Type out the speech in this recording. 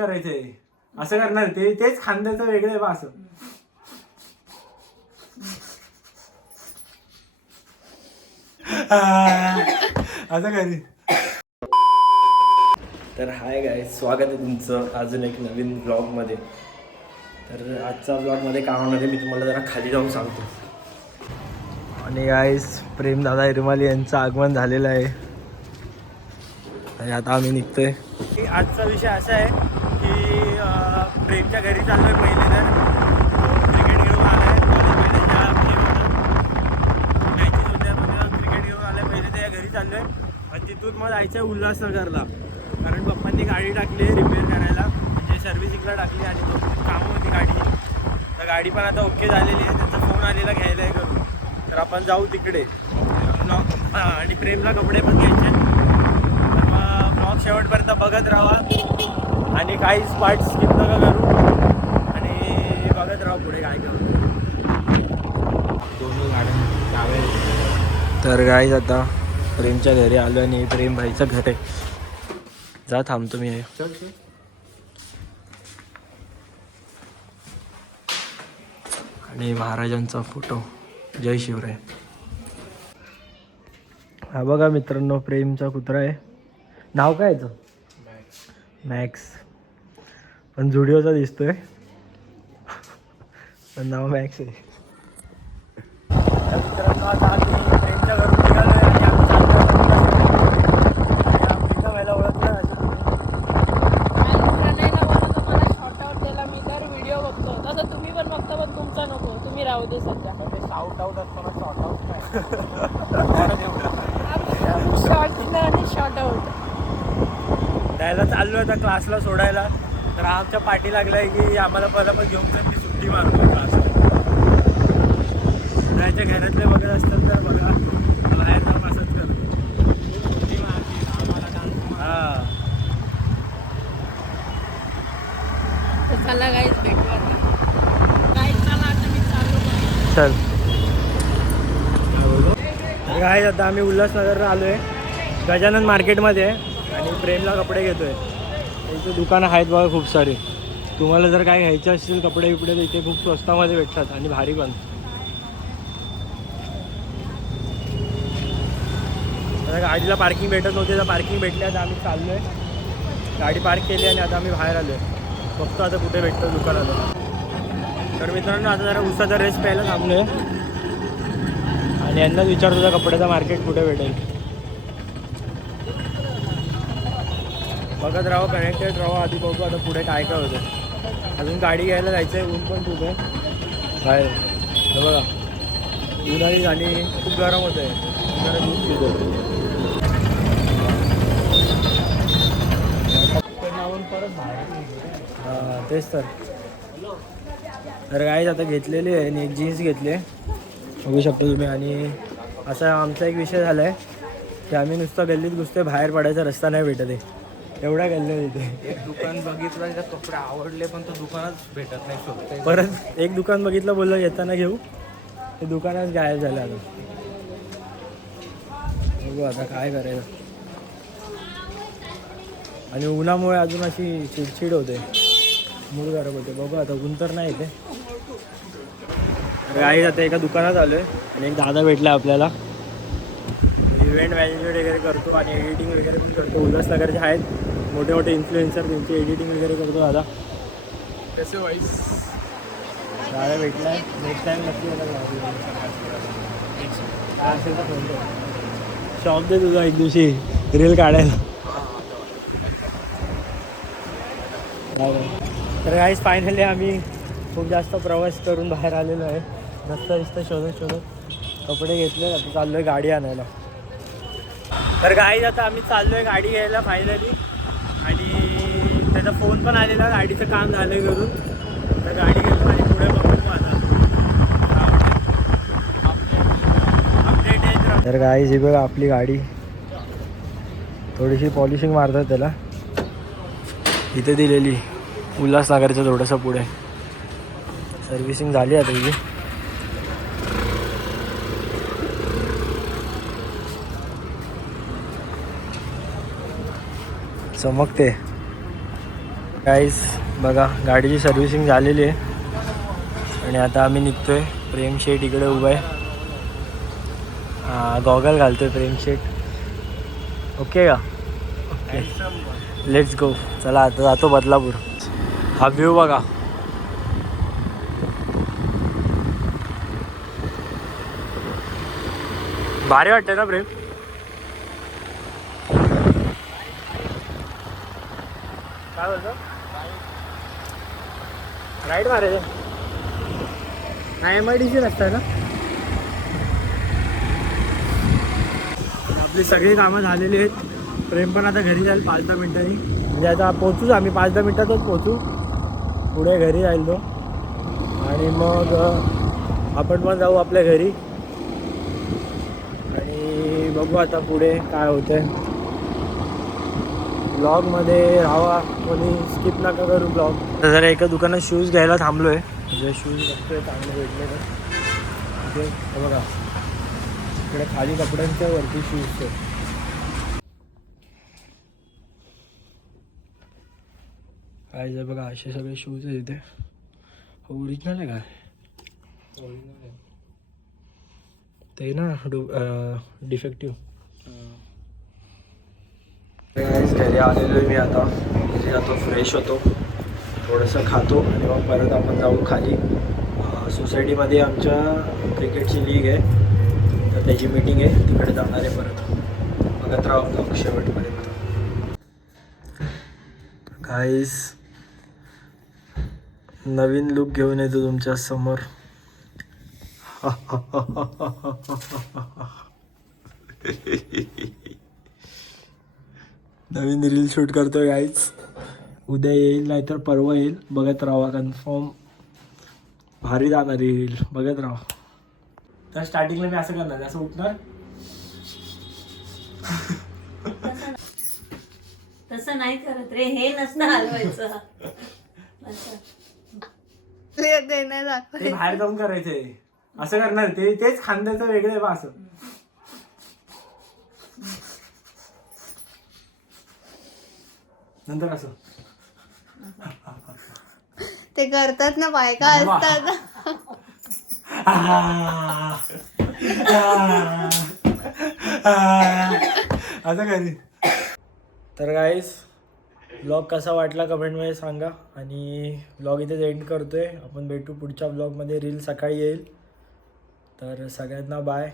करायचंय असं करणार ते, तेच खांद्याचं वेगळं आहे बा असं. असं करी. तर हाय गाईज, स्वागत आहे तुमचं अजून एक नवीन ब्लॉगमध्ये. तर आजचा ब्लॉगमध्ये काय होणार आहे मी तुम्हाला जरा खाली जाऊन सांगतो. आणि गाईज प्रेमदादा हिरमाली यांचं आगमन झालेलं आहे आणि आता आम्ही निघतोय. आजचा विषय असा आहे की प्रेमच्या घरी चाललोय. पहिले तर क्रिकेट खेळून आलाय. मॅचेस होत्या क्रिकेट खेळून आलाय पहिले त्या घरी चाललोय आणि तिथून मग जायचं आहे उल्हासनगरला. कारण पप्पांनी गाडी टाकली आहे रिपेअर करायला, म्हणजे सर्व्हिसिंगला टाकली आणि कामं होती गाडीची. तर गाडी पण आता ओके झालेली आहे. त्यांचा फोन आलेला घ्यायला आहे करून, तर आपण जाऊ तिकडे ब्लॉग. आणि प्रेमला कपडे पण घ्यायचे. तर मग ब्लॉग शेवटपर्यंत बघत राहा आणि काही पार्ट स्किप नका करू आणि बघत राहा पुढे काय करू. दोन्ही गाड्या. तर गाईज आता प्रेमच्या घरी आलो आणि प्रेम भाईचं घर आहे. जा थांबतो मी. आणि महाराजांचा फोटो. जय शिवराय. हा बघा मित्रांनो, प्रेमचा कुत्रा आहे. नाव काय याचं? मॅक्स. पण झुडिओचा दिसतोय, पण नाव मॅक्स आहे. मित्रांनो आता आम्ही प्रेमच्या घरून निघालोय आणि आम्ही चाललो व्हायला ओळखलं असेल तुम्ही पण बघता, पण तुमचा नको, तुम्ही राहू दे सध्या. शाउट आउट असताना शॉर्ट आउट शॉर्ट आणि शॉर्ट आउट द्यायला चाललो आता क्लासला सोडायला. तर आमच्या पाठी लागलाय की आम्हाला पहिला पण घेऊन जाईल, मी सुट्टी मारतो क्लासला. त्याच्या घरातले बघत असतात तर बघा बाहेर जाऊन असंच करतो. हां चला गाईज भेटू आता. गाईज चला आता मी चाललो. चल. तर काय आता आम्ही उल्हासनगरला आलो आहे, गजानन मार्केटमध्ये आणि प्रेमला कपडे घेतो आहे. इथे दुकानं आहेत बघा खूप सारे. तुम्हाला जर काय घ्यायचे असतील कपडे बिपडे तर इथे खूप स्वस्तामध्ये भेटतात आणि भारी पण. आता गाडीला पार्किंग भेटत नव्हती, तर पार्किंग भेटली. आता आम्ही चाललो आहे, गाडी पार्क केली आणि आता आम्ही बाहेर आलो आहे. बघतो आता कुठे भेटतं दुकानाला. तर मित्रांनो आता जरा उसाचा रेस प्यायला थांबलो आहे आणि यांनाच विचारतो तुझा कपड्याचा मार्केट कुठे भेटेल. बघत राहो, कनेक्टेड राहो. आधी बघू आता पुढे काय काय होतं. अजून गाडी घ्यायला जायचं आहे. ऊन पण खूप आहे बाहेर. हे बघा उन्हाळी आणि खूप गरम होतं आहे. जरा दूध पितो. हां तेच तर. तर गाईज आता घेतलेली आहे आणि एक जीन्स घेतली आहे, बघू शकता तुम्ही. आणि असा आमचा एक विषय झाला आहे की आम्ही नुसतं गल्लीत घुसतोय, बाहेर पडायचा रस्ता नाही भेटत आहे. एवढ्या गल्ल्या तिथे. एक दुकान बघितलं तर कपडे आवडले पण तो दुकानच भेटत नाही शोधते. परत एक दुकान बघितलं, बोललं येताना घेऊ, ते दुकानच गायब झालं. आता बघू आता काय करायचं. आणि उन्हामुळे अजून अशी चिडचिड होते, मूड खराब होते. बघू आता, ऊन तर नाही येते. गाडी आता एका दुकानात आलो आहे आणि एक दादा भेटला आपल्याला. इव्हेंट मॅनेजमेंट वगैरे करतो आणि एडिटिंग वगैरे पण करतो. उल्हासनगरचे आहेत मोठे मोठे इन्फ्लुएन्सर, त्यांची एडिटिंग वगैरे करतो दादा. कसे वाईस दादा भेटला आहे. नेक्स्ट टाईम नक्की काय असेल तर फोन कर. शॉप दे तुझा एक दिवशी रील काढायला. तर गाईज फायनली आम्ही खूप जास्त प्रवास करून बाहेर आलेलो आहे. रस्ता शोधत कपडे घेतले. आता चाललो आहे गाडी आणायला. तर गाईज आता आम्ही चाललो आहे गाडी घ्यायला फायनली. आणि त्याचा फोन पण आलेला, गाडीचं काम झालं करून. तर गाडी घेतो आणि पुढे बघू आता अपडेट येत. तर गाईज ही बघा आपली गाडी, थोडीशी पॉलिशिंग मारतात त्याला. इथे दिलेली उल्हासनगरचं थोडंसं पुढे. सर्व्हिसिंग झाली आता तुझी. चमकते. गाईस बघा गाडीची सर्व्हिसिंग झालेली आहे आणि आता आम्ही निघतोय. प्रेम शेठ इकडे उभा आहे. गॉगल घालतोय प्रेम शेठ. ओके का? Okay let's go. चला आता जातो बदलापूर. हा व्ह्यू बघा. भारी वाटतंय ना प्रेम? काय बोलतो? राईड मारायचं नाही MIDC रस्ता आहे ना. आपली सगळी कामं झालेली आहेत. प्रेम पण आता घरी जाईल 5-10 मिनिटांनी. म्हणजे आता पोचूच आम्ही 5-10 मिनिटातच पोचू. पुढे घरी जाईल तो आणि मग आपण पण जाऊ आपल्या घरी आणि बघू आता पुढे काय होतंय. ब्लॉगमध्ये राहा, कोणी स्किप नका करू ब्लॉग. तर जरा एका दुकानात शूज घ्यायला थांबलो आहे. म्हणजे शूज बघतोय चांगले भेटले तर. इथे हे बघा इकडे खाली कपड्यांच्या वरती शूज आहेत. काय जे बघा असे सगळे शूज आहेत इथे. ओरिजिनल आहे काय? ओरिजिनल आहे ते ना डिफेक्टिव्ह. घरी आलेलो आहे मी आता. घरी जातो, फ्रेश होतो, थोडंसं खातो आणि मग परत आपण जाऊ खाली. सोसायटीमध्ये आमच्या क्रिकेटची लीग आहे तर त्याची मीटिंग आहे, तिकडे जाणार आहे. परत बघत राहू शेवटपर्यंत. गाईस नवीन लुक घेऊन येतो तुमच्या समोर. नवीन रील शूट करतोय गाईज. उद्या येईल नाहीतर परवा येईल. बघत राहा, कन्फर्म भारी जाणार रील. बघत राहा. तर स्टार्टिंगला मी असं करणार, असं उठणार. तसं नाही करत रे, हे नसतं हलवायचं. ते बाहेर जाऊन करायचंय. असं करणार तेच खांद्याचं वेगळं आहे बा. असं नंतर असं ते करतात ना बायका असतात. असं करी. तर गाईस ब्लॉग कसा वाटला कमेंटमध्ये सांगा आणि ब्लॉग इथेच एंड करतोय. आपण भेटू पुढच्या ब्लॉगमध्ये. रील सकाळी येईल. तर सगळ्यांना बाय.